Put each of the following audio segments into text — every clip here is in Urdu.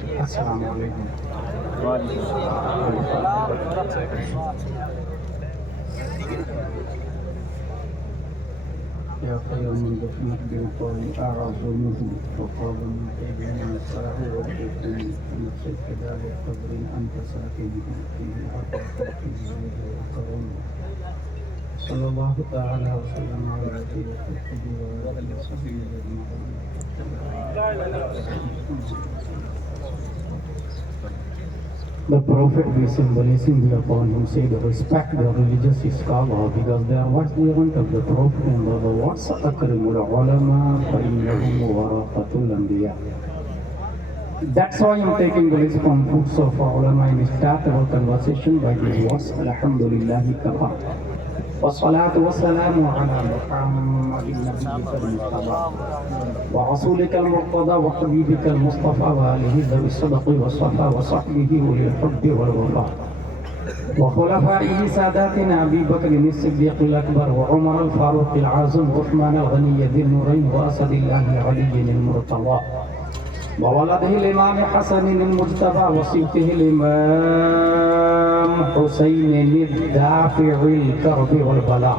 السلام علیکم. يا خير من دفنت بالقول أعرض منه وقال من تبين الصلاة والدين نفس الكتاب القدر أنت ساكن فيه حق فيه والكرم صلى الله تعالى وسلم على سيدنا محمد وعلى آله The Prophet, peace and blessing be upon him, said, respect the religious scholar because they are what's the event of the Prophet and the what's akrimul ulama فإنهم ورثة الأنبياء. That's why I'm taking the list from books of ulama and start our conversation by these words. Alhamdulillahi kafa. والصلاة والسلام على محمد نبيك المصطفى ورسولك المرتضى وحبيبك المصطفى وآله ذوي الصدق والصفا وصحبه أولي الحب والوفاء وخلفائه ساداتنا أبي بكر الصديق الأكبر وعمر الفاروق العظيم وعثمان الغني ذي النورين وأسد الله علي المرتضى وولده الإمام حسن المجتبى وصيته الإمام حسين الدافع الكرب والبلاء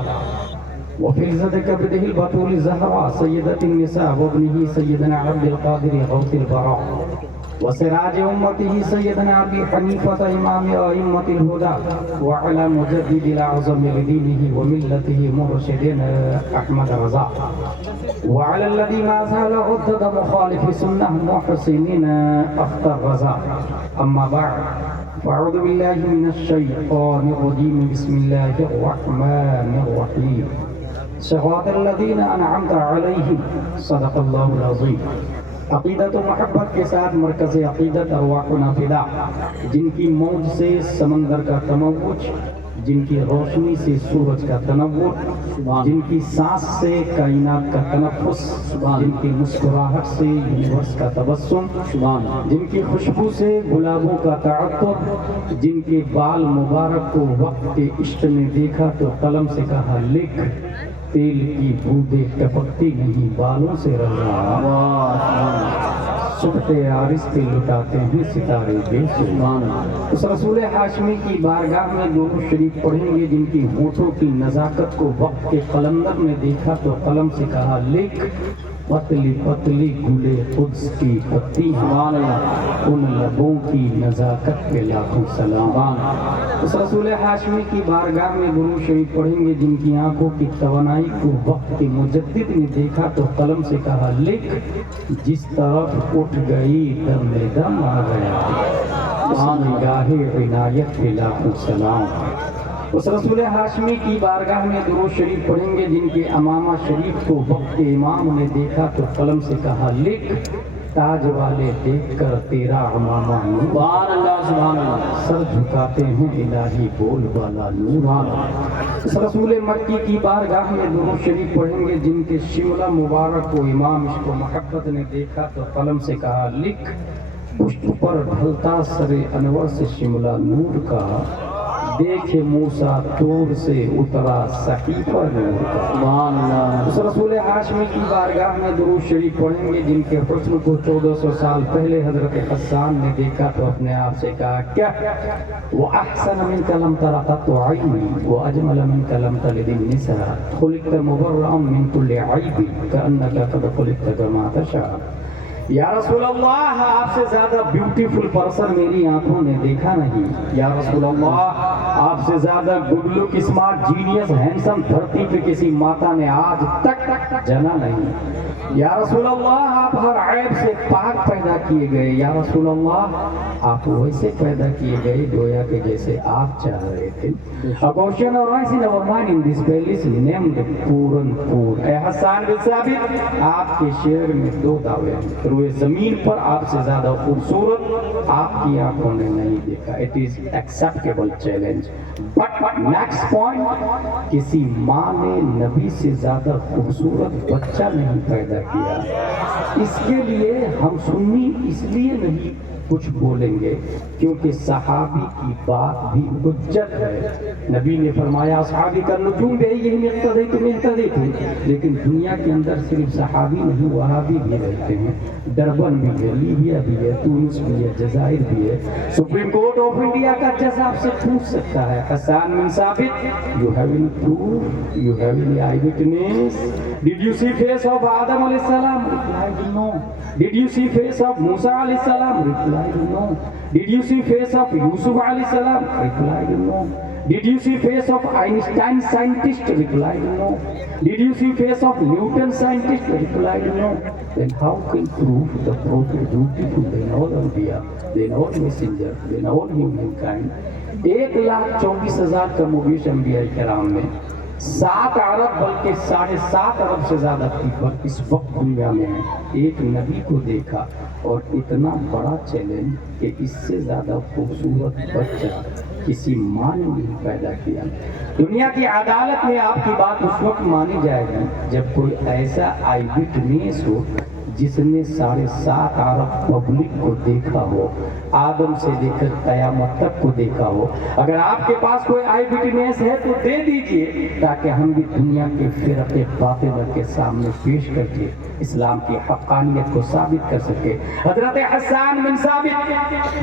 وفلذة كبده البتول الزهراء سيدة النساء وابنه سيدنا عبد القادر غوث البراء وسراج أمته سيدنا أبي حنيفة إمام أئمة الهدى وعلى مجدد الأعظم لدينه وملته مرشدنا أحمد رضا وعلى الذي ما زال عدد مخالف سنة محسنين أخطر رضا. أما بعد فأعوذ بالله من الشيطان الرجيم بسم الله الرحمن الرحيم صراط الذين أنعمت عليهم صدق الله العظيم. عقیدت و محبت کے ساتھ مرکز عقیدت ارواحنا فدا جن کی موج سے سمندر کا تموج، جن کی روشنی سے سورج کا تنور، جن کی سانس سے کائنات کا تنفس، جن کی مسکراہٹ سے یونیورس کا تبسم، جن کی خوشبو سے گلابوں کا تعطر، جن کے بال مبارک کو وقت کے عشق نے دیکھا تو قلم سے کہا لکھ، تیل کی بوندیں ٹپکتی نہیں بالوں سے رضا، صبح عارض پہ لٹاتے ہیں ستارے بے سبحان. اس رسول ہاشمی کی بارگاہ میں درود شریف پڑھیں گے جن کی ہونٹوں کی نزاکت کو وقت کے قلندر نے دیکھا تو قلم سے کہا لکھ، پتلی پتلی گلے قدس کی پتی ان لبوں کی نزاکت پہ لاکھوں سلام. اس رسول ہاشمی کی بارگاہ میں درود شریف پڑھیں گے جن کی آنکھوں کی توانائی کو وقت کے مجدد نے دیکھا تو قلم سے کہا لکھ، جس طرف اٹھ گئی دم میں دم آ گیا اس نگاہ عنایت پہ لاکھوں سلام. اس رسول ہاشمی کی بارگاہ میں درود شریف پڑھیں گے جن کے امامہ شریف کو وقت کے امام نے دیکھا تو قلم سے کہا لکھ، تاج والے دیکھ کر تیرا امامہ سبحان اللہ سبحان اللہ سر جھکاتے ہیں الہی بول والا نور. اس رسول مکی کی بارگاہ میں درود شریف پڑھیں گے جن کے شملہ مبارک کو امام عشق و محبت نے دیکھا تو قلم سے کہا لکھ، پشت پر ڈھلتا سر انور سے شملہ نور کا، دیکھے موسیٰ طور سے اترا صحیفہ نور کا. اس رسول ہاشمی کی بارگاہ میں درود شریف پڑھیں گے جن کے حسن کو 1400 سال پہلے حضرت حسان نے دیکھا تو اپنے آپ سے کہا کیا وَأَحْسَنَ مِنْكَ لَمْ تَرَ قَطُّ عَيْنِي وَأَجْمَلَ مِنْكَ لَمْ تَلِدِ النِّسَاءُ خُلِقْتَ مُبَرَّأً مِنْ كُلِّ عَيْبٍ كَأَنَّكَ قَدْ خُلِقْتَ كَمَا تَشَاءُ. یا رسول اللہ آپ سے زیادہ بیوٹیفل پرسن میری آنکھوں نے دیکھا نہیں. یا رسول اللہ آپ سے زیادہ good luck smart genius handsome دھرتی پہ کسی ماتا نے آج تک جنا نہیں. یا رسول اللہ آپ ہر عیب سے پاک پیدا کیے گئے. یا رسول اللہ آپ ویسے پیدا کیے گئے گویا کہ جیسے آپ چاہ رہے تھے. Abortion arise in our mind in this palace named Puran Pur. اے حسان بن ثابت آپ کے شعر میں دو دعوے ہیں. روئے زمین پر آپ سے زیادہ خوبصورت آپ کی آنکھوں نے نہیں دیکھا. It is acceptable challenge. But next point, کسی ماں نے نبی سے زیادہ خوبصورت بچہ نہیں پیدا کیا. اس کے لیے ہم سنی اس لیے نہیں کچھ بولیں گے کیونکہ صحابی کی بات بھی حجت ہے. نبی نے فرمایا اصحابی کا نجوم بھی یہی اقتدی تم اہتدی تھی. لیکن دنیا کے اندر صرف صحابی نہیں وہابی بھی رہتے ہیں. ڈربن بھی ہے, لیبیا بھی ہے, تونس بھی ہے, جزائر بھی ہے. سپریم کورٹ آف انڈیا کا جج آپ سے پوچھ سکتا ہے حسان بن ثابت, you have any proof, you have any eyewitness, did you see face of Adam alayhi salam? Replied no. Did you see face of Musa alayhi salam? Replied no. Did you see face of Yusuf alayhi salam? Replied no. Did you see face of Einstein scientist? Replied no. Did you see face of Newton scientist? Replied no. Then how can prove the prophet beautiful than all Anbiya, than all messenger, than all humankind? 1,24,000 کا مویش انبیاء کرام میں 7 ارب بلکہ 7.5 ارب سے زیادہ پیپل اس وقت دنیا میں ہیں. ایک نبی کو دیکھا اور اتنا بڑا چیلنج کہ اس سے زیادہ خوبصورت بچہ کسی ماں نے نہیں پیدا کیا. دنیا کی عدالت میں آپ کی بات اس وقت مانی جائے گی جب کوئی ایسا آئی وٹنس ہو جس نے 7.5 ارب پبلک کو دیکھا ہو, آدم سے لے کر قیامت تک کو دیکھا ہو. اگر آپ کے پاس کوئی آئی وٹنس ہے تو دے دیجئے تاکہ ہم بھی دنیا کے فرق باطلہ کے سامنے پیش کر کے اسلام کی حقانیت کو ثابت کر سکے. حضرت حسان بن ثابت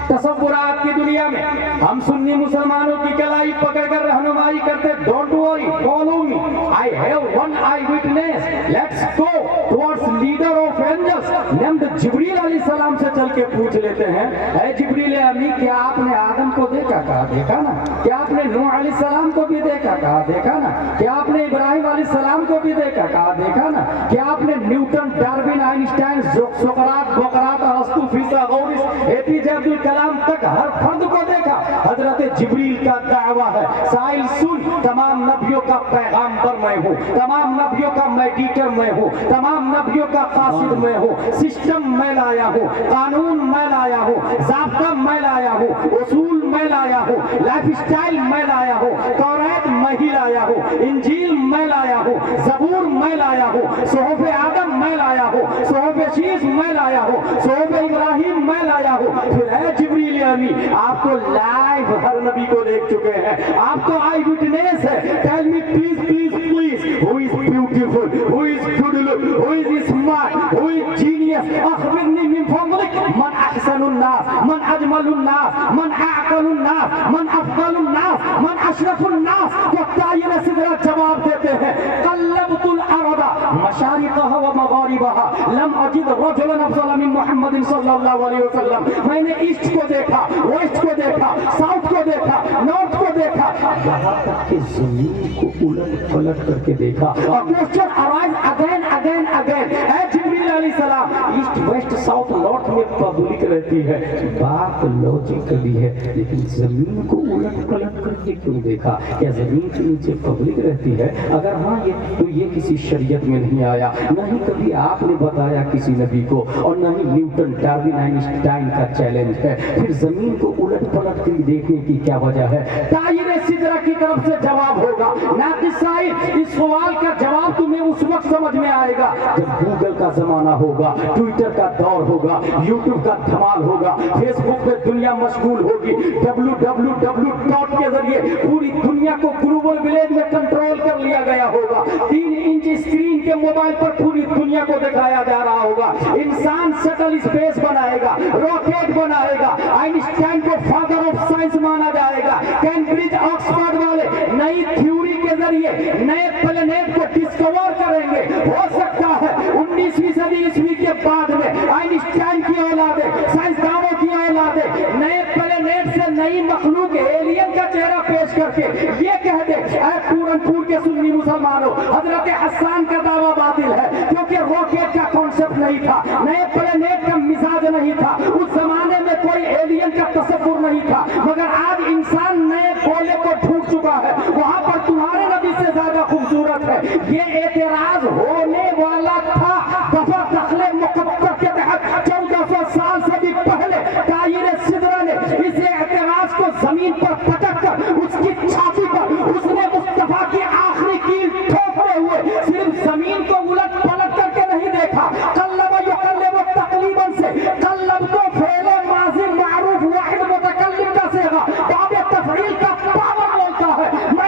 تصورات کی دنیا میں ہم سنی مسلمانوں کی کلائی پکڑ کر رہنمائی کرتے. Don't worry, follow me, I have one eye witness, let's go towards leader of angels named Jibreel علیہ السلام سے چل کے پوچھ لیتے ہیں, اے جبریل امی کیا آپ نے آدم کو دیکھا؟ کہا دیکھا نا. کیا آپ نے نوح علیہ السلام کو بھی دیکھا؟ کہا دیکھا نا. کیا آپ نے ابراہیم علیہ السلام کو بھی دیکھا؟ کہا دیکھا نا. کیا آپ نے نیوٹن, ڈارون, آئنسٹائن, سقراط, بقراط, ارسطو, فیثاغورس, اے پی جے عبد الکلام تک ہر فرد کو دیکھا؟ حضرت جبریل کا دعویٰ ہے, سائل سن, تمام نبیوں کا پیغامبر میں ہوں, تمام نبیوں کا میڈیٹر میں ہوں, تمام نبیوں کا قاصد میں ہوں, سسٹم میں لایا ہوں, قانون میں لایا ہوں, ضابطہ میں لایا ہوں, اصول میں لایا ہوں, لائف اسٹائل میں لایا ہوں, توریت میں ہی لایا ہوں, انجیل میں لایا ہوں, زبور میں لایا ہوں, صحف آدم میں لایا ہوں, صحف شیس میں لایا ہوں, صحف ابراہیم میں لایا ہوں. پھر اے جبریل امی آپ تو لائیو ہر نبی کو دیکھ چکے ہیں, آپ تو آئی وٹنس ہے. Tell me please please please, who is beautiful, who is good look, who is smart, who is genius, اخبرني من فضلك من احسن الناس, من اجمل الناس, من اعقل الناس, من افضل الناس, من اشرف الناس. والطائر سدرا جواب دیتے ہیں, قلبت الارض مشارقها ومغاربها لم اجد رجلا افضل من محمد صلی اللہ علیہ وسلم. میں نے ایسٹ کو دیکھا, ویسٹ کو دیکھا, ساؤتھ کو دیکھا, نارتھ کو دیکھا, یہاں تک کہ زمین کو الٹ پلٹ کر کے دیکھا. اور question arise again again again, اے جبریل علیہ السلام ایسٹ ویسٹ ساؤتھ نارتھ میں پبلک رہتی ہے, بات لوجیکلی ہے, لیکن زمین کو الٹ پلٹ کر کے کیوں دیکھا؟ کیا زمین کے نیچے پبلک رہتی ہے؟ اگر ہاں تو یہ کسی شریعت میں نہیں آیا, نہ ہی کبھی آپ نے بتایا کسی نبی کو, اور نہ ہی نیوٹن, ڈارون, آئنسٹائن کا چیلنج ہے. پھر زمین کو الٹ پلٹ کر دیکھنے کی کیا وجہ ہے؟ طائر سدرا کی طرف سے جواب ہوگا, ناقص صاحب اس سوال کا جواب تمہیں اس وقت سمجھ میں آئے گا جب گوگل کا زمانہ ہوگا, ٹویٹر کا دور ہوگا, یوٹیوب کا دھمال ہوگا, فیس بک پہ دنیا مشغول ہوگی, www کے ذریعے پوری دنیا کو گلوبل ولیج میں کنٹرول کر لیا گیا ہوگا, 3 انچ اسکرین کے موبائل پر پوری دنیا کو دکھایا جا رہا ہوگا. انسان شٹل اسپیس بنائے گا, راکٹ بنائے گا, آئنسٹائن کو فادر آف سائنس مانا جائے گا, کیمبرج آکسفورڈ والے نئی تھیوری کے ذریعے نئے پلانیٹ کو ڈسکور کریں گے. ہو سکتا ہے 19ویں صدی عیسوی کے بعد میں آئنسٹائن کی اولادیں, سائنسدانوں کی اولادیں نئے پلانیٹ سے نئی مخلوق ایلین کا چہرہ پیش کر کے یہ کہہ دے, اے پورن پور کے سنی مسلمانوں, حضرت حسان کا دعویٰ باطل ہے, کیونکہ راکٹ کا کانسیپٹ نہیں تھا, نئے پلانیٹ کا مزاج نہیں تھا, اس زمانے میں کوئی ایلین کا تصور نہیں تھا. مگر آج انسان نئے گولے کو ڈھونڈ چکا ہے, وہاں پر تمہارے نبی سے زیادہ خوبصورت ہے. یہ اعتراض ہونے والا تھا دفعہ دخل مقدر کے تحت 1400 سال سے بھی پہلے. طائر سدرا نے اس اعتراض کو زمین پر پٹک کر اس کی چھاتی پر اس نے مصطفیٰ کی آخری کیل ٹھوکتے ہوئے صرف زمین کو الٹ پلٹ کر کے نہیں دیکھا. قلب یقلب تقلیباً سے قلب کو فعل ماضی معروف واحد متکلم کا صیغہ باب تفعیل کا پاور بولتا ہے. میں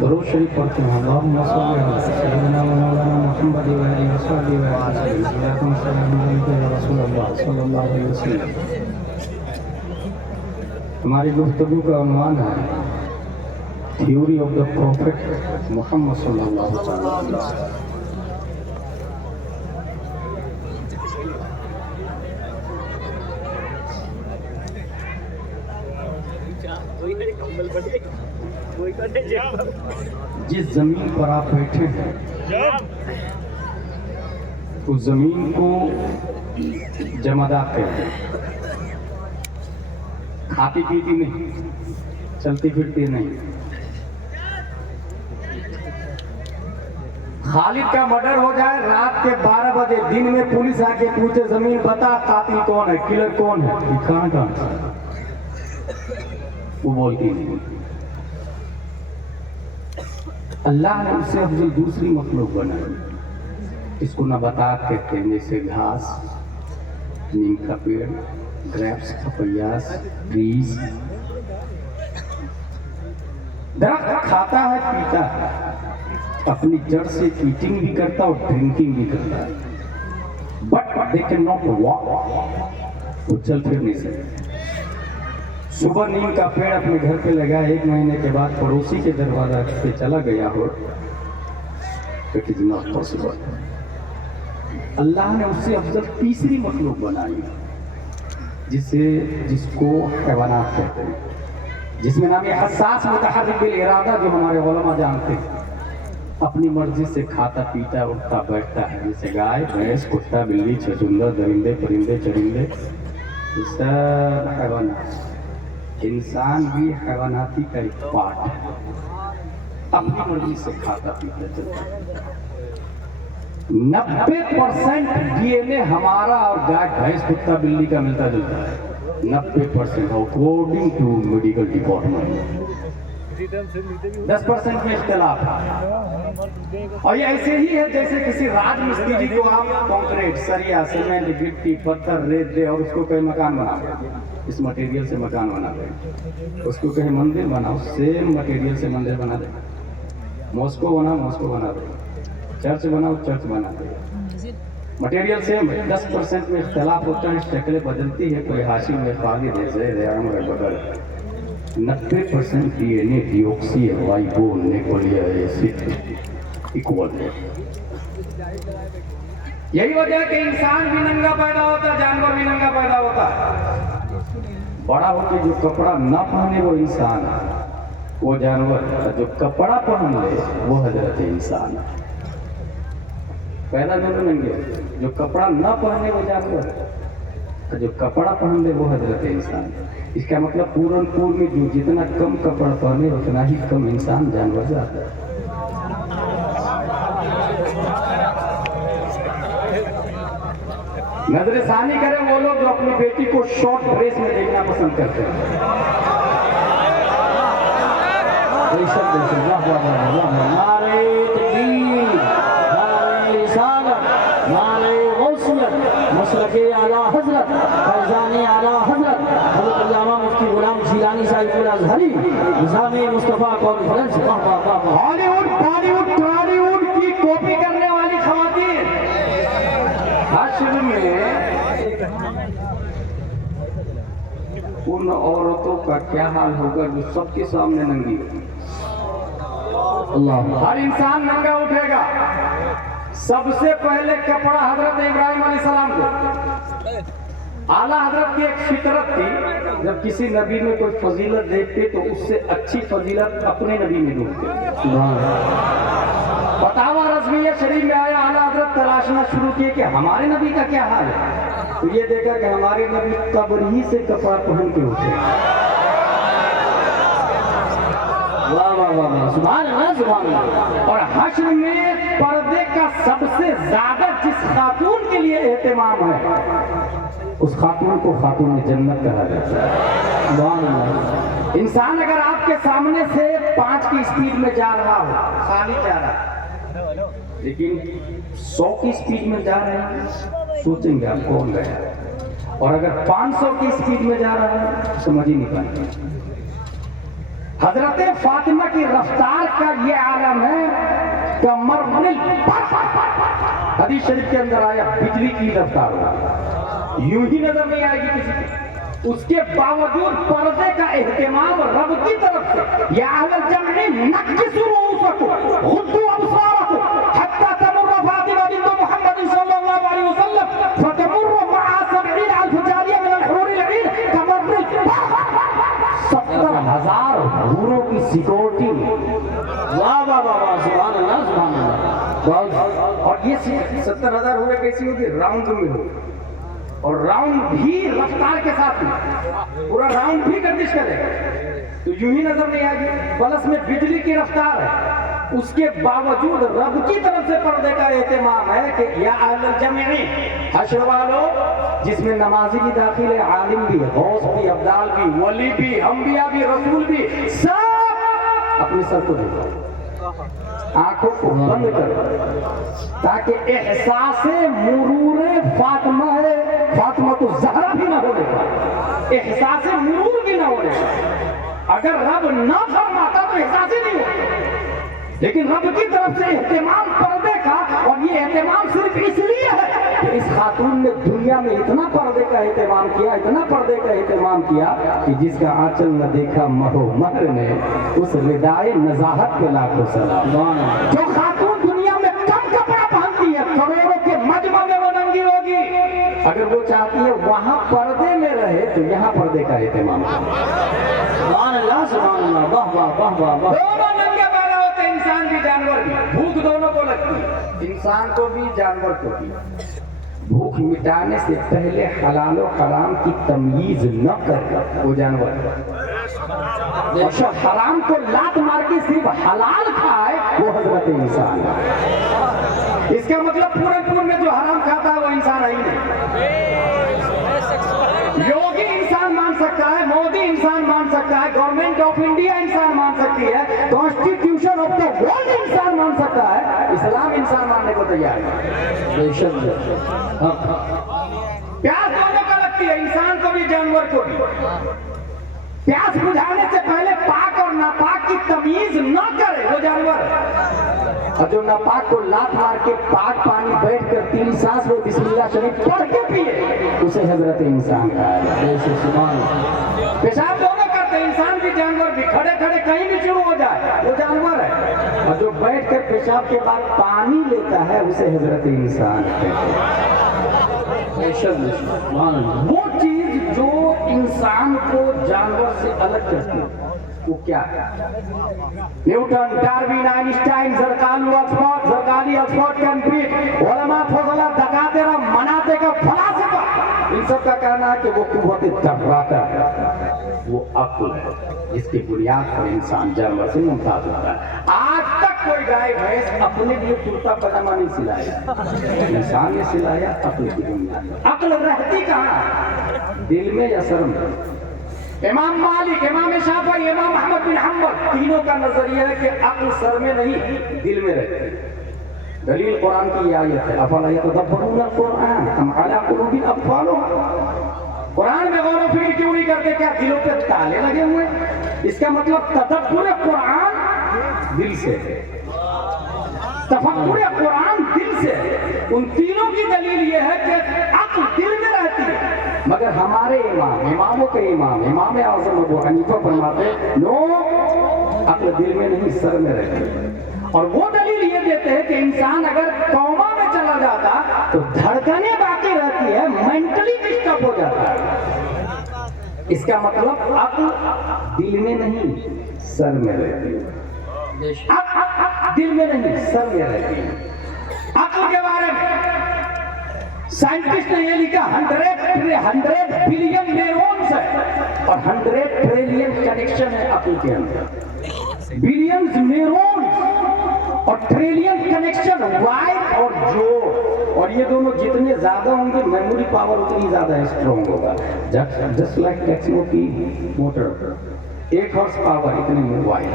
درود شریف پڑھتے ہیں اللہم صلی علی سیدنا و مولانا محمد و علیہ وسلم یا رسول اللہ صلی اللہ علیہ وسلم. ہماری گفتگو کا عنوان ہے تھیوری آف دا پروفیٹ محمد صلی اللہ علیہ وسلم. جس زمین پر آپ بیٹھے ہیں اس زمین کو جمادات کہتے ہیں. کھاتی پیتی نہیں, چلتی پھرتی نہیں. خالد کا مرڈر ہو جائے رات کے 12 بجے, دن میں پولیس آ کے پوچھے زمین بتا قاتل کون ہے, کلر کون ہے, کہاں وہ بولتی نہیں. اللہ نے اس سے افضل دوسری مخلوق بنائی, اس کو نباتات کہتے ہیں, جیسے گھاس, نیم کا پیڑ, گریپس, پپیاس, ٹریز. درخت کھاتا ہے, پیتا ہے, اپنی جڑ سے ایٹنگ بھی کرتا اور ڈرنکنگ بھی کرتا ہے, but they can not walk, وہ چل پھر نہیں سکتے. صبح نیم کا پیڑ اپنے گھر پہ لگا, 1 مہینے کے بعد پڑوسی کے دروازہ پہ چلا گیا ہو, اٹ از ناٹ پاسبل. اللہ نے اس سے افضل تیسری مخلوق بنائی جس کو حیوانات کہتے ہیں, جس میں نام ہے حساس متحرک بالارادہ, جو ہمارے علماء جانتے ہیں. اپنی مرضی سے کھاتا پیتا اٹھتا بیٹھتا ہے, جیسے گائے, بھینس, کتا, بلی, چھچندر, درندے, پرندے, چرندے, یہ سب حیوانات. انسان بھی حیواناتی کا ایک پارٹ ہے, اپنی مرضی سے کھاتا پیتا چلتا ہے. 90% ڈی این اے ہمارا اور گائے, بھینس, کتا, بلی کا ملتا جلتا ہے. 90% اکارڈنگ ٹو میڈیکل ڈپارٹمنٹ. 10% میں اختلاف ہے. اور یہ ایسے ہی ہے جیسے کسی راج مستری کو آپ کنکریٹ, سریا, سیمنٹ, گٹی, پتھر, ریت دے اور اس کو کوئی مکان بنا دے, اس مٹیریل سے مکان بنا دے. اس کو کہیں مندر بناؤ, سیم مٹیریل سے مندر بنا دے. ماسکو بناؤ, ماسکو بنا دے. چرچ بناؤ, چرچ بنا دے. مٹیریل سیم ہے, 10% میں اختلاف ہوتا ہے, شکلیں بدلتی ہے. کوئی ہاشم ہے, خالد ہے, زید ہے, عمر ہے, بکر ہے. 90% ڈی این اے, ڈیوکسی ہے, رائبو نیوکلیک ایسڈ ایکول ہے. یہی وجہ ہے کہ انسان بھی ننگا پیدا ہوتا ہے, جانور بھی ننگا پیدا ہوتا ہے. بڑا ہو کے جو کپڑا نہ پہنے وہ انسان ہے, وہ جانور ہے. جو کپڑا پہن لے وہ حضرت انسان ہے. پیدا جو ننگے, جو کپڑا نہ پہنے وہ جانور ہے, جو کپڑا پہن لے وہ حضرت انسان ہے. اس کا مطلب پورن پور میں جو جتنا کم کپڑا پہنے اتنا ہی کم انسان جانور جاتا ہے. نظر ثانی کریں وہ لوگ جو اپنی بیٹی کو شارٹ ڈریس میں دیکھنا پسند کرتے ہیں. نعرہ تکبیر, نعرہ رسالت, نعرہ غوثیت, مسلک اعلیٰ حضرت, فیضان اعلیٰ حضرت حضرت علامہ مفتی غلام جیلانی صاحب Al Azhari, Nizam Mustafa conference. Hollywood, Bollywood, trollywood کی کاپی کرنے والی خواتین, حشر میں ان عورتوں کا کیا حال ہوگا جو سب کے سامنے ننگی ہوگی. ہر انسان ننگا اٹھے گا. سب سے پہلے کپڑا حضرت ابراہیم علیہ السلام کو. اعلیٰ حضرت کی ایک فطرت تھی, جب کسی نبی میں کوئی فضیلت دیکھتے تو اس سے اچھی فضیلت اپنے نبی میں ڈھونڈتے. فتاوی رضویہ شریف میں آیا, اعلیٰ حضرت تلاشنا شروع کیے کہ ہمارے نبی کا کیا حال ہے. تو یہ دیکھا کہ ہمارے نبی قبر ہی سے کپڑا پہن کے اٹھے. سبحان اللہ, سبحان اللہ. اور حشر میں پردے کا سب سے زیادہ جس خاتون کے لیے اہتمام ہے, اس خاتون کو خاتون جنت کہا جاتا ہے. سبحان اللہ. انسان اگر آپ کے سامنے سے 5 کی اسپیڈ میں جا رہا ہو, خالی جا رہا ہے, لیکن 100 کی اسپیڈ میں جا رہے ہیں, سوچیں گے آپ کون گیا. اور اگر 500 کی اسپیڈ میں جا رہا ہے سمجھ ہی نہیں پائے. حضرت فاطمہ کی رفتار کا یہ عالم ہے کہ مرمل حدیث شریف کے اندر آیا بجلی کی رفتار ہو, یوں ہی نظر نہیں آئے گی کسی کو. اس کے باوجود پردے کا اہتمام رب کی طرف سے, یا اہل الجمع نکسوا رؤوسکم غضوا ابصارکم حتی تمر فاطمہ بنت محمد صلی اللہ علیہ وسلم فتمر مع 70,000 جاریہ من الحور العین کمر 70,000 حوروں کی سیکورٹی. واہ واہ واہ واہ, سبحان اللہ سبحان اللہ. اور یہ 70,000 حوریں کیسی ہوگی؟ راؤنڈ میں ہوگی, اور راؤنڈ بھی رفتار کے ساتھ میں, پورا راؤنڈ بھی گردش کرے تو یوں ہی نظر نہیں آئے گی. پلس میں بجلی کی رفتار ہے, اس کے باوجود رب کی طرف سے پردے کا اہتمام ہے کہ یا اہل الجمع, حشر والو جس میں نمازی بھی داخل ہے, عالم بھی, غوث بھی, ابدال بھی, ولی بھی, انبیاء بھی, رسول بھی, سب اپنے سر کو دیکھو, آنکھوں کو بند کرو تاکہ احساس مرور فاطمہ الزہرا بھی نہ ہونے پائے, احساس مرور بھی نہ ہونے پائے. اگر رب نہ فرماتا تو احساس ہی نہیں ہوتا, لیکن رب کی طرف سے اہتمام پردے کا, اور یہ اہتمام صرف اس لیے ہے کہ اس خاتون نے دنیا میں اتنا پردے کا اہتمام کیا, اتنا پردے کا اہتمام کیا کہ جس کا آنچل نہ دیکھا مہو مہر نے, اس ردائے نزاہت کے لاکھوں سلام. جو خاتون دنیا میں کم کپڑا پہنتی ہے, کروڑوں کے مجمع میں وہ ننگی ہوگی, اگر وہ چاہتی ہے وہاں پردے میں رہے تو یہاں پردے کا اہتمام کرے. سبحان اللہ سبحان اللہ, واہ واہ واہ واہ واہ. دونوں ننگے پیدا ہوتے, انسان بھی جانور بھی, بھوک دونوں کو لگتی ہے, انسان کو بھی جانور کو بھی. بھوک مٹانے سے پہلے حلال و حرام کی تمیز نہ کر وہ جانور, اور شخص حرام کو لات مار کے صرف حلال کھائے وہ حضرت انسان ہے. اس کا مطلب پورے پور میں جو حرام کھاتا ہے وہ انسان ہے ہی نہیں. یوگی انسان مان سکتا ہے, مودی انسان مان سکتا ہے, گورنمنٹ آف انڈیا انسان مان سکتی ہے, کانسٹیٹیوشن آف دا ورلڈ انسان مان سکتا ہے, اسلام انسان ماننے کو تیار ہے. پیاس دونوں کا لگتی ہے, انسان کو بھی جانور کو بھی. پیاس بجھانے سے پہلے پاک اور ناپاک کی تمیز نہ کرے وہ جانور ہے, اور جو ناپاک کو لات مار کے پاک پانی بیٹھ کر 3 سانس وہ بسم اللہ شریف پڑھ کے پیے اسے حضرت انسان کہا ہے. پیشاب دونوں کرتے, انسان بھی جانور بھی, کھڑے کھڑے کہیں بھی شروع ہو جائے وہ جانور ہے, اور جو بیٹھ کر پیشاب کے بعد پانی لیتا ہے اسے حضرت انسان کہتے ہیں. وہ چیز جو انسان کو جانور سے الگ کرتی ہے وہ کیا ہے؟ Newton, Darwin, Einstein, Zarqali Oxford, Cambridge, علماء, فضلاء, دکاترہ, مناطق, فلاسفہ, ان سب کا کہنا ہے کہ وہ قوت تفراقہ ہے, وہ عقل ہے جس کی بنیاد پر انسان جانور سے ممتاز ہوتا ہے. آج تک کوئی گائے بھینس اپنے لیے کرتا پاجامہ نہیں سلایا, انسان نے سلایا عقل کی بنیاد پر. عقل رہتی کہاں ہے؟ دل میں یا سر میں؟ امام مالک, امام شافعی, امام احمد بن حنبل, تینوں کا نظریہ ہے کہ عقل سر میں نہیں دل میں رہتی ہے. دلیل قرآن کی یہ آیت ہے, افلا یتدبرون القرآن ام علی قلوب اقفالها. قرآن میں غور و فکر کیوں نہیں کرتے, کیا دلوں پہ تالے لگے ہوئے؟ اس کا مطلب تدبر قرآن دل سے, تفکر قرآن دل سے. ان تینوں کی دلیل یہ ہے کہ عقل دل میں رہتی ہے, مگر ہمارے اماموں کے امام اعظم ابو حنیفہ فرماتے نو, عقل دل میں نہیں سر میں رہتی ہے. اور وہ دلیل یہ دیتے ہیں کہ انسان اگر کوما میں چلا جاتا تو دھڑکنیں باقی رہتی ہے, مینٹلی ڈسٹرب ہو جاتا ہے. اس کا مطلب عقل دل میں نہیں سر میں رہتی ہے, دل میں نہیں سر میں رہتی ہے. عقل کے بارے میں سائنٹسٹ نے یہ لکھا 100 بلین نیورونز ہے اور 100 ٹریلین کنیکشن ہے عقل کے اندر. بلینز نیورونز اور ٹریلین کنیکشن, وائر اور جوڑ, اور یہ دونوں جتنے زیادہ ہوں گے میموری پاور اتنی زیادہ اسٹرانگ ہوگا. جسٹ لائک ٹیکسمو کی موٹر, 1 ہارس پاور اتنے موبائل,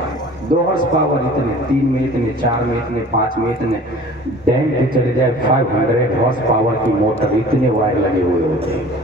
2 ہارس پاور اتنے, 3 میں اتنے, 4 میں اتنے, 5 میں اتنے. ڈیم پہ چلے جائے 500 ہارس پاور کی موٹر, اتنے وائر لگے ہوئے ہوتے ہیں.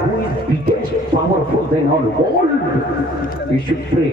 who is biggest powerful than all world we should pray।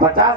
50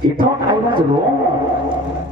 He thought I was wrong।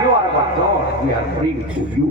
you are our God, we are praying to you।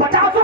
50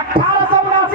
1879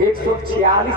146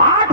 8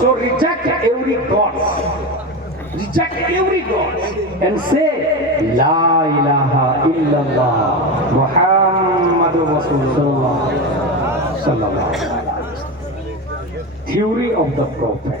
So reject every god, reject every god and say La ilaha illallah Muhammadur Rasulullah sallallahu alaihi wasallam. Theory of the Prophet,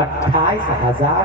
28,000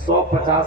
150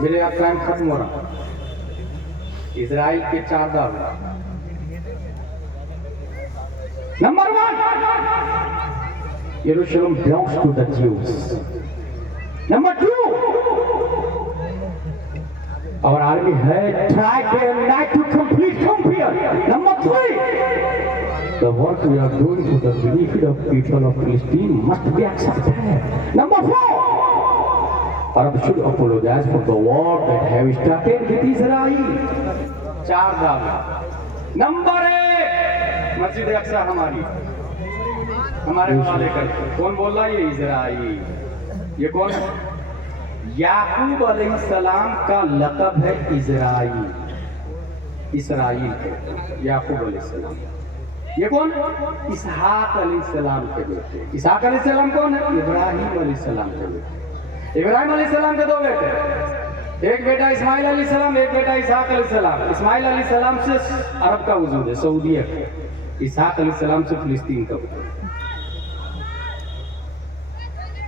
میرے آپ ٹائم ختم ہو رہا. اسرائیل کے 4 دعوے. Number 1, Jerusalem belongs to the Jews. Number 2, our army had tried day and night to complete here. Number 3, the work we are doing to the benefit of people of Palestine must be accepted. Number 4, Arab should apologize for the war that have started with Israel. 4 دعوے. نمبر 1, مسجد اقصی ہماری, ہمارے حوالے کر. کون بول رہا ہے؟ یہ اسرائیل. یہ کون ہے؟ یعقوب علیہ السلام کا لقب ہے اسرائیل. اسرائیل ہے یعقوب علیہ السلام. یہ کون؟ اسحاق علیہ السلام کے بیٹے. اسحاق علیہ السلام کون ہے؟ ابراہیم علیہ السلام کے بیٹے. ابراہیم علیہ السلام کے 2 بیٹے, ایک بیٹا اسماعیل علیہ السلام, ایک بیٹا اسحاق علیہ السلام. اسماعیل علیہ السلام سے عرب کا وجود ہے, سعودیہ کا. اسحاق علیہ السلام سے فلسطین کا وجود ہے.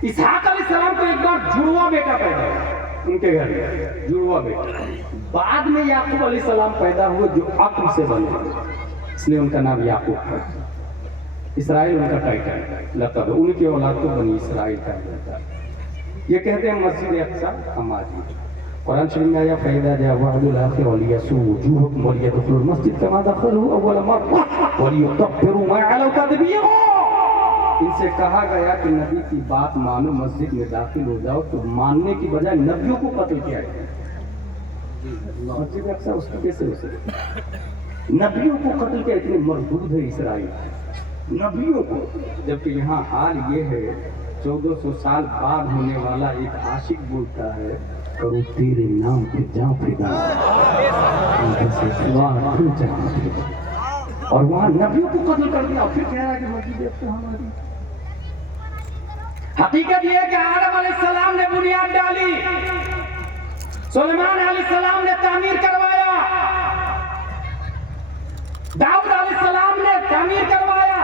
اسحاق علیہ السلام کو ایک بار جڑواں بیٹا پیدا ہوا ان کے گھر میں, جڑواں بیٹا. بعد میں یعقوب علیہ السلام پیدا ہوئے جو عقل سے بنے, اس لیے ان کا نام یعقوب ہے. اسرائیل ان کا ٹائٹل لقب ہے, ان کی اولاد کو بنی اسرائیل کہا جاتا ہے. یہ کہتے ہیں مسجد اقصی ہماری. قرآن شریف میں آیا فَإِذَا جَاءَ وَعْدُ الْآخِرَةِ وَلِيَسُوءُ وُجُوهَكُمْ وَلِيَدْخُلُوا الْمَسْجِدَ كَمَا دَخَلُوهُ أَوَّلَ مَرَّةٍ وَلِيُكَبِّرُوا مَا عَلَوْا تَتْبِيرًا. ان سے کہا گیا کہ نبی کی بات مانو, مسجد میں داخل ہو جاؤ, تو ماننے کی بجائے نبیوں کو قتل کیا ہے. مسجد اقصی اس کی کیسے ہو سکتی؟ نبیوں کو قتل کیا. اتنے مردود ہے اسرائیل, نبیوں کو. جبکہ یہاں حال یہ ہے 1400 سال بعد ہونے والا ایک عاشق بولتا ہے کرو تیرے نام پہ جاؤ فدا, اور وہاں نبیوں کو قتل کر دیا. پھر کہہ رہا ہے کہ مسجد اقصی ہماری. حقیقت یہ ہے کہ آدم علیہ السلام نے بنیاد ڈالی, سلیمان علیہ السلام نے تعمیر کروایا, داؤد علیہ السلام نے تعمیر کروایا,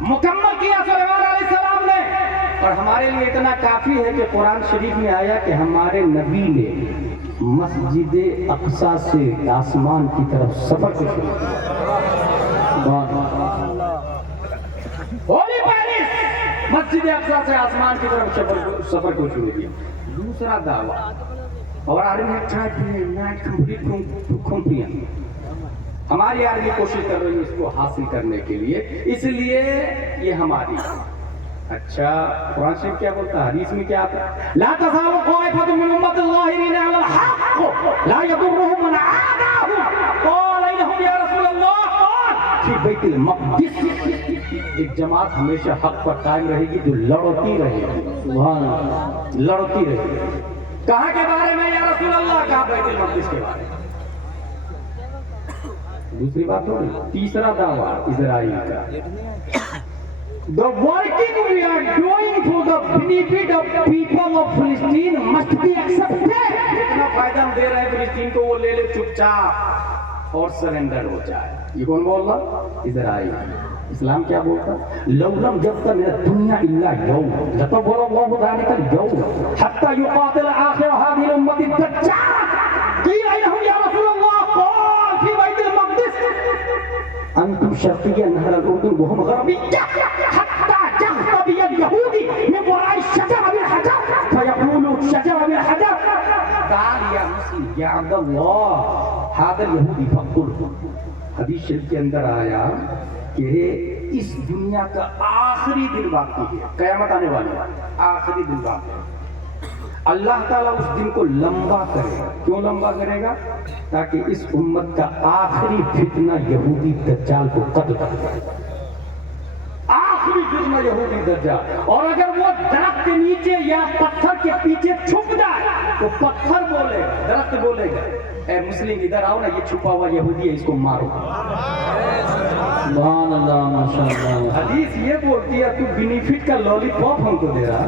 مکمل کیا سلیمان علیہ السلام نے. اور ہمارے لیے اتنا کافی ہے کہ قرآن شریف میں آیا کہ ہمارے نبی نے مسجد اقصی سے آسمان کی طرف سفر کو شروع کیا. ہولی پیرس, مسجد اقصی سے آسمان کی طرف سفر کو شروع کیا. دوسرا دعویٰ, اور آرمی ہماری آرمی کوشش کر رہی ہے اس کو حاصل کرنے کے لیے, اس لیے یہ ہماری. اچھا قرآن شریف کیا بولتا ہے, حدیث میں کیا آتا ہے؟ لا تزال طائفة من أمة الظاهرين على الحق لا يضرهم من عاداهم. قال إنهم يا رسول الله قال في بیت المقدس. ایک جماعت ہمیشہ حق پر قائم رہے گی جو لڑتی رہے گی. سبحان اللہ, لڑتی رہے گی. کہاں کے بارے میں یا رسول اللہ؟ کہا بیت المقدس کے بارے میں. دوسری بات ہو رہی. تیسرا دعویٰ اسرائیل کا, the working we are doing for the benefit of people of Palestine must be accepted. اتنا فائدہ ہم دے رہے ہیں فلسطین کو, وہ لے لے چپ چاپ اور سرنڈر ہو جائے. یہ کون بول رہا؟ اسرائیل. اسلام کیا بولتا؟ لو لم يبق من الدنيا الا يوم لطول الله ذلك اليوم حتى يقاتل آخر هذه الامة الدجال. قيل لهم يا رسول الله قال في بيت المقدس انتم شرقيا نهر الاردن وهم غربيا حتى يخطبي اليهودي من وراء الشجره بالحجر فيقول الشجره بالحجر تعال يا مسلم يا عبد الله هذا اليهودي فقتله. حدیث شریف کے اندر آیا کہ اس دنیا کا آخری دن باقی ہے, قیامت آنے والی ہے, آخری دن باقی ہے. اللہ تعالیٰ اس دن کو لمبا کرے گا. کیوں لمبا کرے گا؟ تاکہ اس امت کا آخری فتنہ یہودی دجال کو قتل کر دے. آخری فتنہ یہودی دجال. اور اگر وہ درخت کے نیچے یا پتھر کے پیچھے چھپ جائے تو پتھر بولے گا, درخت بولے گا اے مسلم ادھر آؤ نا, یہ چھپا ہوا یہودی ہے, اس کو مارو. سبحان اللہ, ماشاء اللہ. حدیث یہ بولتی ہے تو بینیفٹ کا لولی پاپ ہم کو دے رہا,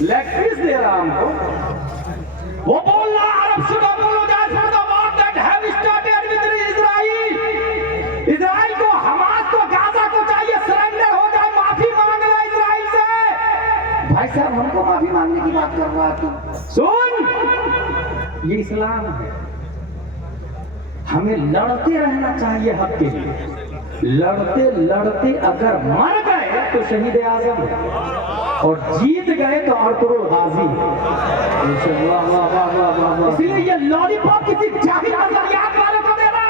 لیگ پیس دے رہا ہم کو. وہ بول رہا عرب should apologize for the war that have started with Israel. اسرائیل کو, حماس کو, غازہ کو چاہیے سرنڈر ہو جائے, معافی مانگ لے اسرائیل سے. بھائی صاحب ہم کو معافی مانگنے کی بات کر رہا ہے تو سن. یہ اسلام ہے. ہمیں لڑتے رہنا چاہیے حق کے لیے. لڑتے لڑتے اگر مر گئے تو شہید اعظم اور جیت گئے تو ارطغرل غازی. اس لیے یہ لالی پاپ کسی جاہل نظریات والے کو دینا.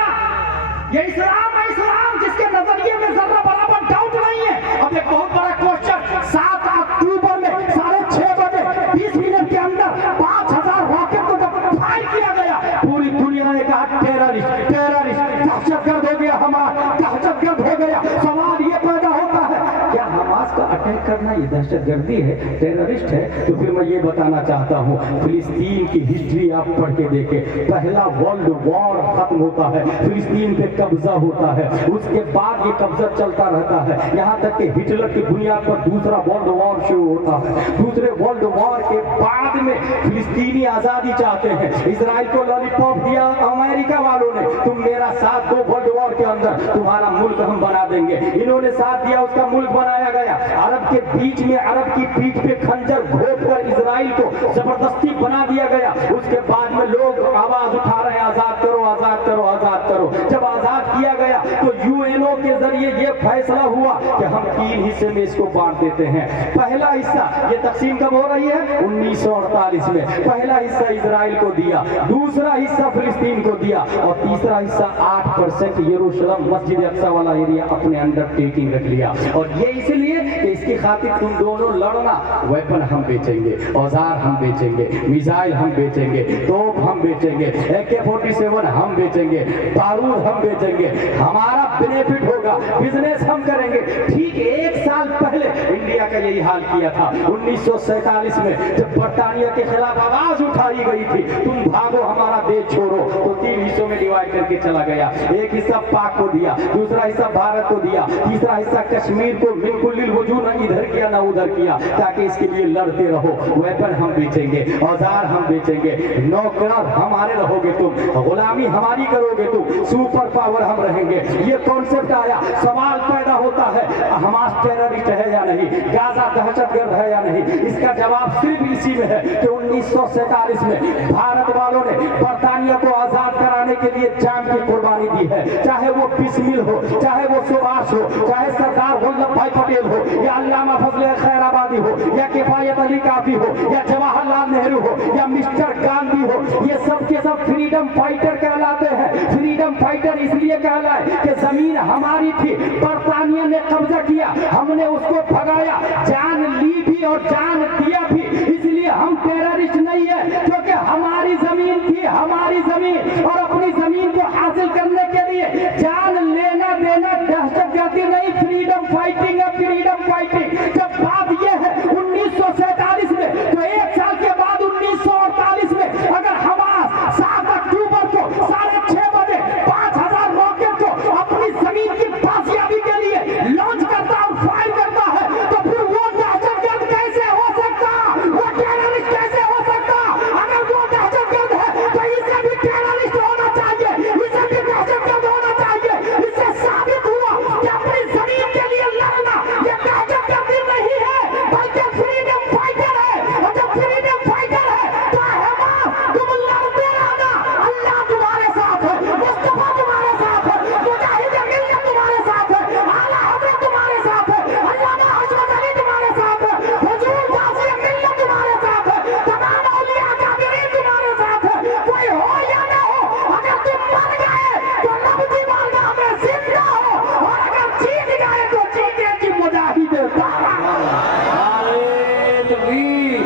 یہ اسلام ہے، اسلام جس کے نظریے میں ذرہ برابر ڈاؤٹ نہیں ہے. اب ایک بہت بڑا کوشچن 7 اکتوبر میں 6:30 بجے 20 منٹ کے اندر 5000 راکٹ کو جب فائر کیا گیا، پوری دنیا نے کہا ٹیررسٹ دہشت گرد ہو گیا، ہمارا دہشت گرد ہو گیا. سوال یہ پیدا ہوتا ہے کیا حماس کا اٹیک کرنا یہ دہشت گردی ہے، ٹیررسٹ ہے؟ تو پھر میں یہ بتانا چاہتا ہوں فلسطین کی ہسٹری آپ پڑھ کے دیکھیں. پہلا ورلڈ وار ختم ہوتا ہے، فلسطین پہ قبضہ ہوتا ہے، اس کے بعد یہ قبضہ چلتا رہتا ہے یہاں تک کہ ہٹلر کی بنیاد پر دوسرا ورلڈ وار شروع ہوتا ہے. دوسرے ورلڈ وار کے بعد میں فلسطینی آزادی چاہتے ہیں. اسرائیل کو لالی پاپ دیا امریکہ والوں نے، تم میرا ساتھ دو ورلڈ وار کے اندر تمہارا ملک ہم بنا دیں گے. انہوں نے ساتھ دیا، اس کا ملک بنایا گیا. عرب کے بیچ میں عرب کی پیٹھ پہ خنجر گھونپ کر اسرائیل کو زبردستی بنا دیا گیا. اس کے بعد میں لوگ آواز اٹھا رہے ہیں آزاد کرو آزاد کرو آزاد کرو. جب آزاد کیا گیا تو UN کے ذریعے یہ فیصلہ ہوا کہ ہم 3 حصے میں اس کو بانٹ دیتے ہیں. پہلا حصہ یہ تقسیم کب ہو رہی ہے؟ 1948 میں. پہلا حصہ اسرائیل کو دیا، دوسرا حصہ فلسطین کو دیا، اور تیسرا حصہ 8% یروشلم مسجد اقصی والا ایریا اپنے انڈر ٹیکنگ رکھ لیا. اور یہ اس لیے کہ اس کی خاطر تم دونوں لڑنا، ویپن ہم بیچیں گے، اوزار ہم بیچیں گے، میزائل ہم بیچیں گے، توپ ہم بیچیں گے، AK-47 ہم بیچیں گے، بارود ہم بیچیں گے، ہمارا بینیفٹ ہوگا، بزنس ہم کریں گے. ٹھیک 1 سال پہلے انڈیا کا یہی حال کیا تھا. 1947 میں جب برطانیہ کے خلاف آواز اٹھائی گئی تھی تم بھاگو ہمارا دیش چھوڑو، تو 3 حصوں میں ڈیوائڈ کر کے چلا گیا. ایک حصہ پاک کو دیا، دوسرا حصہ بھارت کو دیا، تیسرا حصہ کشمیر کو بالکل للوجود نہ ادھر کیا نہ ادھر کیا، تاکہ اس کے لیے لڑتے رہو. ویپن ہم بیچیں گے، اوزار ہم بیچیں گے، نوکر ہمارے رہو گے تم، غلامی ہماری کرو گے تم، سپر پاور ہم رہیں گے. یہ کانسیپٹ آیا. سوال پیدا ہوتا ہے حماس ٹیررسٹ ہے یا نہیں، غزہ دہشت گرد ہے یا نہیں؟ اس کا جواب صرف اسی میں ہے کہ 1947 میں بھارت والوں نے برطانیہ کو آزاد کرانے کے لیے جان کی قربانی دی ہے. چاہے وہ بسمل ہو، چاہے وہ سبھاش ہو، چاہے سردار ولبھ بھائی پٹیل ہو، یا علامہ فضل خیر آبادی ہو، یا کفایت علی کافی ہو، یا جواہر لال نہرو ہو، یا مسٹر گاندھی ہو، یہ سب کے سب فریڈم فائٹر کہلاتے ہیں. فریڈم فائٹر اس لیے کہلائے کہ زمین ہماری تھی، برطانیہ نے قبضہ کیا، ہم نے اس کو بھگایا، جان لی بھی اور جان دیا بھی. اس لیے ہم ٹیررسٹ نہیں ہے، کیونکہ ہماری زمین تھی، ہماری زمین، اور اپنی زمین کو حاصل کرنے کے لیے جان لینا دینا دہشت گردی نہیں، فریڈم فائٹنگ ہے، فریڈم فائٹنگ. جب بات یہ ہے 1947 میں، تو 1 سال کے بعد 1948 میں اگر حماس 7 اکتوبر کو 6:30 بجے 5000 راکٹ کو اپنی زمین کی بازیابی کے لیے لانچ کرتا اور فائر کرتا ہے، تو پھر وہ دہشت گرد کیسے ہو سکتا؟ وہ ٹیررسٹ کیسے ہو سکتا؟ اگر وہ دہشت گرد ہے تو اسے بھی ٹیررسٹ ہونا چاہیے، اسے بھی دہشت گرد ہونا چاہیے. اس سے ثابت ہوا کہ اپنی زمین کے لیے لڑنا یہ دہشت گردی نہیں ہے بلکہ فریڈم فائٹر ہے. اور جب فریڈم فائٹر ہے تو حماس تم لڑتے رہنا، اللہ تمہارے ساتھ ہے، مصطفیٰ تمہارے ساتھ ہے، مجاہد ملت تمہارے ساتھ ہے، اعلیٰ حضرت تمہارے ساتھ ہے، علامہ حضرت علی تمہارے ساتھ ہے، حضور غازی ملت تمہارے ساتھ ہے، تمام اولیاء اکابرین تمہارے ساتھ ہے. کوئی ہو یا نہ ہو، اگر تم مر گئے تو رب کی بارگاہ میں زندہ ہو، اور اگر جیت گئے تو جیتے جی مجاہد. نعرے تکبیر،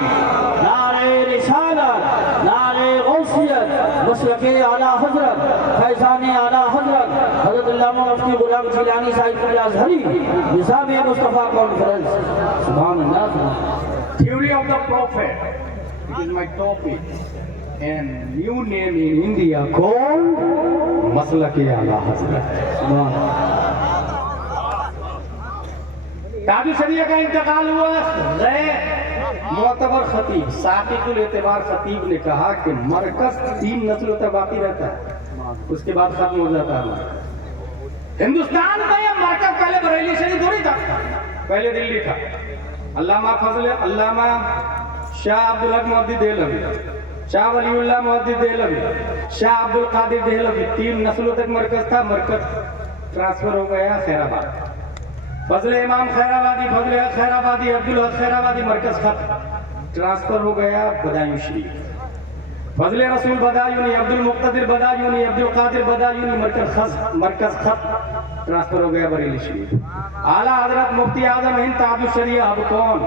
نعرے رسالت، نعرے غوثیت، مسلک اعلیٰ حضرت، فیضان اعلیٰ حضرت حضرت علامہ مفتی غلام جیلانی صاحب الازہری، نظام مصطفیٰ کانفرنس. سبحان اللہ. Theory of the Prophet, it is my topic, and new name in India called مسلک اعلیٰ حضرت. سبحان اللہ. تاج الشریعہ کا انتقال ہوا. غیر معتبر خطیب ثاقب الاعتبار خطیب نے کہا کہ مرکز 3 نسلوں تک باقی رہتا ہے، اس کے بعد ختم ہو جاتا ہے. ہندوستان میں یہ مرکز پہلے بریلی شریف تھوڑی تھا، پہلے دلی تھا. علامہ فضل، علامہ شاہ عبدالحق محدث دہلوی شاہ ولی اللہ محدث دہلوی، شاہ عبد القادر دہلوی، 3 نسلوں تک مرکز تھا، مرکز ٹرانسفر ہو گیا خیر آباد. فضل امام خیر آبادی، فضل حق خیر آبادی، عبدالحق خیر آبادی مرکز خط ٹرانسفر ہو گیا بدایوں شریف. فضل رسول بدایونی، عبد المقتدر بدایونی، عبد القادر بدایونی مرکز خط ٹرانسفر ہو گیا بریلی شریف. اعلیٰ حضرت مفتی اعظم ہند تاج الشریعہ اب کون؟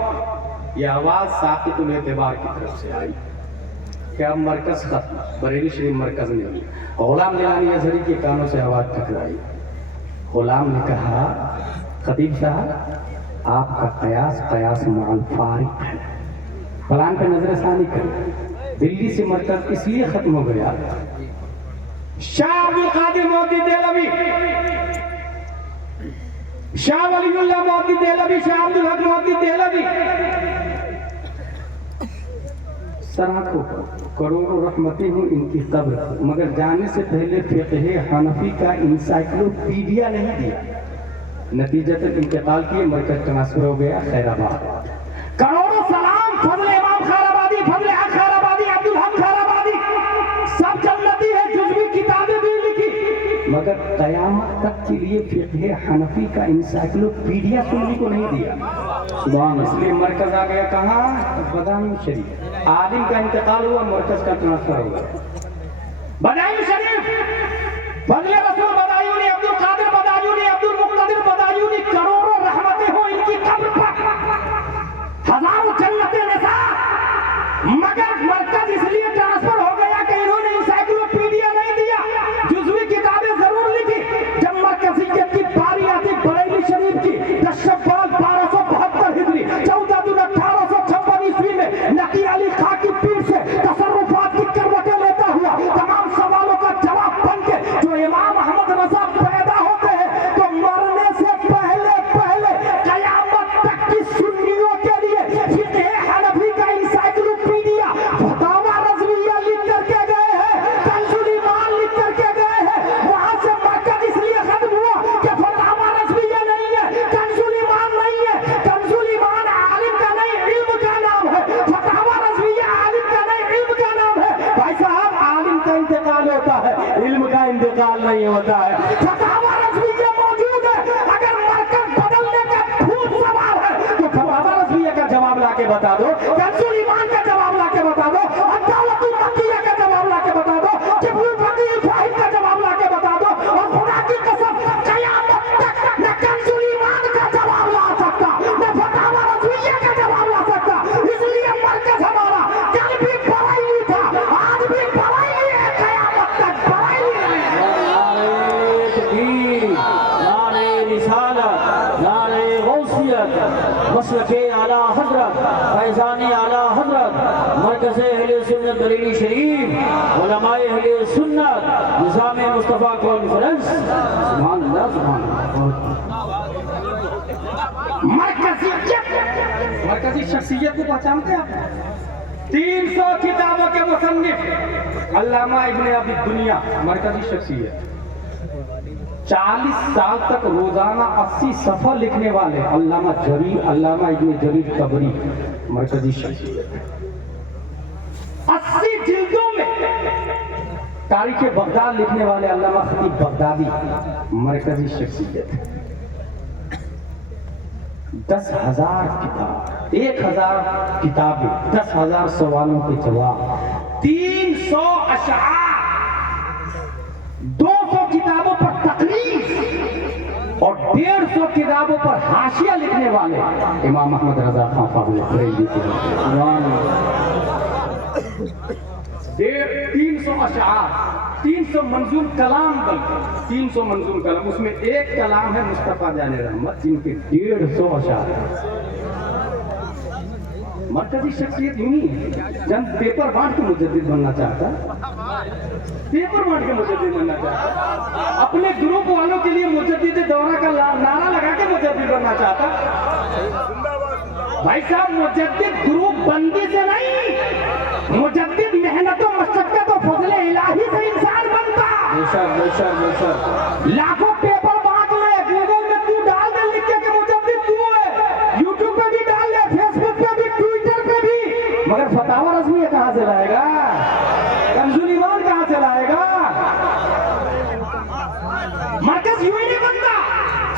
یہ آواز ساقط الاعتبار کی طرف سے آئی کہ اب مرکز ختم، بریلی شریف مرکز نہیں ہوئی. غلام گیلانی ازہری کے کانوں سے آواز ٹکرائی. غلام نے کہا خطیب صاحب آپ کا قیاس مع الفارق ہے، پلان پہ نظر ثانی کریں. دلی سے مرکز اس لیے ختم ہو گیا. شاہ عبد القادر محدث دہلوی، شاہ ولی اللہ محدث دہلوی، شاہ عبدالحق محدث دہلوی سراکوں کروڑوں رحمتیں ہوں ان کی قبر، مگر جانے سے پہلے فقہ حنفی کا انسائکلوپیڈیا نہیں دیا. نتیجتاً انتقال کیے، مرکز ٹرانسفر ہو گیا خیر آباد. کروڑوں سلام فضل امام خیر آبادی، فضل حق خیر آبادی، عبدالحق خیر آبادی، سب جنتی ہے، جزوی کتابیں بھی لکھی، مگر قیامت تک کے لیے فقہ حنفی کا انسائکلوپیڈیا سننے کو نہیں دیا. سبحان، اس لیے مرکز آ گیا کہاں؟ بدایوں شریف. عالم کا انتقال ہوا، مرکز کا ٹرانسفر ہوا. بدایوں شریف، فضل رسول بدایونی، عبد القادر بدایونی، عبد المقتدر بدایونی، کروڑوں رحمتیں ہوں ان کی قبر پر، ہزاروں جنتیں نثار، مگر مرکز اس لیے ٹرانسفر ہو گیا کہ انہوں نے انسائکلوپیڈیا نہیں دیا، جزوی کتابیں ضرور لکھی. جب مرکزیت کی باری آتی بریلی شریف کی 10 شوال 1272 ہجری 14 جون 1856 عیسوی میں نقی علی خاں کی پیر سے تصرفات کی کروٹیں لیتا ہوا تمام سوالوں کا جواب بن کے جو امام احمد رضا پیدا ہوتے ہیں تو مرنے سے پہلے قیامت تک کی سنیوں کے لیے فقہ حنفی کا انسائکلوپیڈیا فتاوی رضویہ لکھ کر کے گئے ہیں، کنز الایمان لکھ کر کے گئے ہیں. وہاں سے مرکز اس لیے ختم ہوا کہ فتاوی رضویہ نہیں ہے، کنز الایمان نہیں ہے. کنز الایمان عالم کا نہیں علم کا نام ہے، فتاوی رضویہ عالم کا نہیں علم کا نام ہے. بھائی صاحب، عالم کا انتقال ہوتا ہے، علم کا انتقال نہیں ہوتا ہے. فتاوی رضویہ موجود ہے، اگر مرکز بدلنے کا بھوت سوال ہے تو فتاوی رضویہ کا جواب لا کے بتا دو، کنز الایمان کا جواب لا کے بتا دو، الدعوۃ المکیہ کا جواب لا کے بتا دو، جبر الفقیہ الفاہد کا جواب لا کے بتا دو. اور خدا کی قسم قیامت تک نہ کنز الایمان کا جواب لا سکتا، نہ فتاوی رضویہ کا جواب لا سکتا. اس لیے مرکز ہمارا کل بھی بریلی تھا، آج بھی بریلی ہے، قیامت تک بریلی ہے. نعرہ تکبیر، نعرہ رسالت، نعرہ غوثیت، مسلک اعلیٰ حضرت، فیضان اعلیٰ حضرت، مرکز اہل سنت بریلی شریف، علماء اہل سنت، نظام مصطفیٰ کانفرنس. سبحان اللہ، سبحان اللہ. مرکزی شخصیت کو پہچانتے ہیں آپ؟ 300 کتابوں کے مصنف علامہ ابن ابی دنیا مرکزی شخصیت. 40 سال تک روزانہ 80 صفحہ لکھنے والے علامہ ابن جریر طبری مرکزی شخصیت. 80 جلدوں میں تاریخ بغداد لکھنے والے علامہ خطیب بغدادی مرکزی شخصیت. 10,000 کتاب، 1,000 کتابیں، 10,000 سوالوں کے جواب، 300 اشعار، 200 کتابوں پر تقریر اور 150 کتابوں پر حاشیہ لکھنے والے امام احمد رضا خان فاضل بریلوی کے 300 اشعار، 300 منظوم کلام، بلکہ 300 منظوم کلام، اس میں ایک کلام ہے مصطفیٰ جان رحمت جن کے 150 اشعار ہیں. مرکزی شخصیت یوں ہی ہے. جب پیپر بانٹ کے مجدد بننا چاہتا، پیپر بانٹ کے مجدد بننا چاہتا، اپنے گروپ والوں کے لیے مجدد دورہ کا نعرہ لگا کے مجدد بننا چاہتا. بھائی صاحب، مجدد گروپ بندی سے نہیں، مجدد محنت و مشقت و فضل الہی سے انسان بنتا. لاکھوں پیپر بانٹ لے، گوگل میں تو ڈال دے لکھ کے کہ مجدد تو ہے، یوٹیوب پہ بھی ڈال لے، فیس بک پہ بھی، ٹویٹر پہ بھی، مگر فتاوی رضویہ کہاں سے لائے گا؟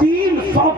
300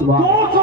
200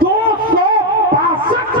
262